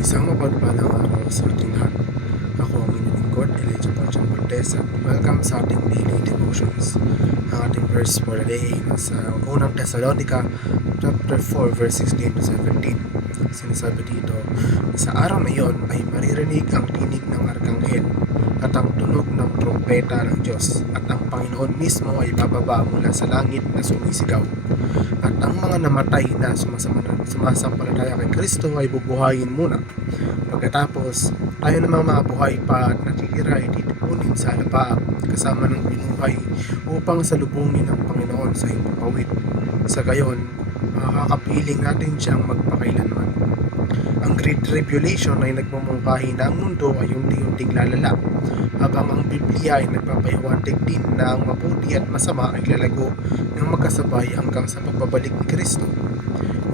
Isang mapagpalang araw sa ating lahat. Ako ang inyong lingkod, Elijah Porcian Cortez, at welcome sa ating daily devotions. Ang ating verse for the day sa unang Thessalonica, chapter 4, verse 16 to 17. Sinasabi dito, sa araw na iyon ay maririnig ang tinig ng arkanghel at ang tunog ng trompeta ng Diyos, at ang Panginoon mismo ay bababa mula sa langit na sumisigaw. At ang mga namatay na sumasampalataya kay Kristo ay bubuhayin muna. Pagkatapos, tayo namang mga buhay pa at natitira ay titipunin sa alapaap kasama ng binuhay upang salubungin ang Panginoon sa himpapawid. Sa gayon, makakapiling natin siyang magpakailanman. Ang Great Tribulation ay nagmumungkahi na ang mundo ay unti-unting lalala, habang ang Biblia ay nagpapahiwatig din na ang mabuti at masama ay lalago ng magkasabay hanggang sa pagbabalik ni Kristo.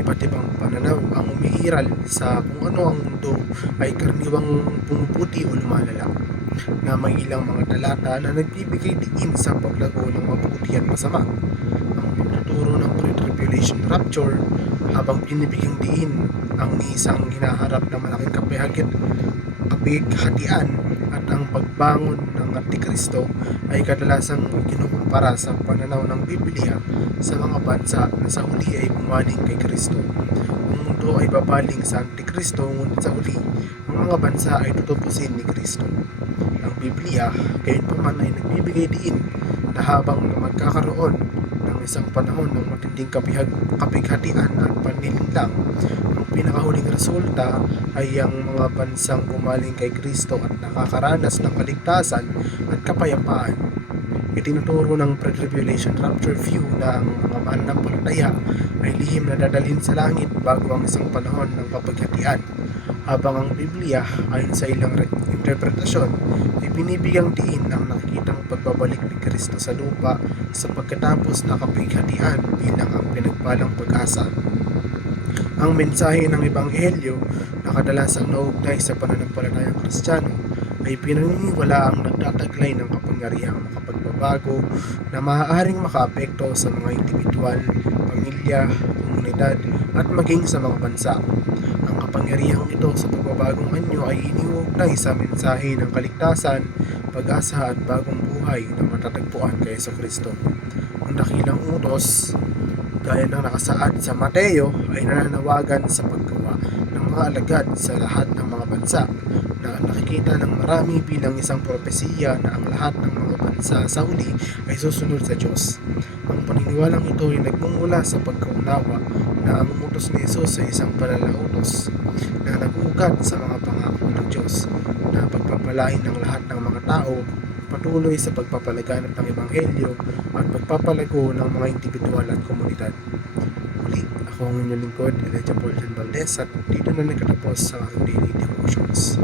Iba't ibang pananaw ang umiiral sa kung ano ang mundo ay karaniwang pumuputi o lumalala, na may ilang mga talata na nagbibigay diin sa paglago ng mabuti at masama. Ang pagtuturo ng pre-tribulation rapture, habang binibigyang diin ang isang hinaharap na malaking kapighatian at ang pagbangon ng Antikristo, ay kadalasang kinukumpara sa pananaw ng Biblia sa mga bansa na sa huli ay bumaling kay Kristo. Ang mundo ay babaling sa Antikristo, ngunit sa huli, ang mga bansa ay tutubusin ni Kristo. Ang Biblia, gayunpaman, ay nagbibigay diin na habang magkakaroon ng isang panahon ng matinding kapighatian at panlilinlang, ang pinakahuling resulta ay ang mga bansang gumaling kay Kristo at nakakaranas ng kaligtasan at kapayapaan. Itinuturo ng pre-tribulation rapture view na ang mga mananampalataya ay lihim na dadalhin sa langit bago ang isang panahon ng kapighatian, habang ang Biblia, ayon sa ilang interpretasyon, ay binibigyang diin ang nakikitang pagbabalik ni Kristo sa lupa sa pagkatapos na kapighatian bilang ang pinagpalang pag-asa. Ang mensahe ng Ebanghelyo na kadalasang nauugnay sa pananampalatayang Kristiyano ay pinaniniwala ang nagtataglay ng kapangyarihang makapagbabago na maaaring makaapekto sa mga individual, pamilya, komunidad at maging sa mga bansa. Ang kapangyarihang ito sa pagbabagong anyo ay iniuugnay sa mensahe ng kaligtasan, pag-asa at bagong buhay na matatagpuan kay Jesucristo. Ang dakilang utos, gaya ng nakasaad sa Mateo, ay nananawagan sa paggawa ng mga alagad sa lahat ng mga bansa, na nakikita ng marami bilang isang propesiya na ang lahat ng mga bansa sa huli ay susunod sa Diyos. Ang paniniwalang ito ay nagmumula sa pagkaunawa na ang utos ni Jesus ay isang panalautos na nag-uugat sa mga pangako ng Diyos na pagpapalain ng lahat ng mga tao patuloy sa pagpapalaganap ng Ebanghelyo at pagpapalago ng mga individual at komunidad. Muli, ako ang inyong lingkod, Elijah Porcian Valdez, at dito na nagtatapos sa aking daily devotions.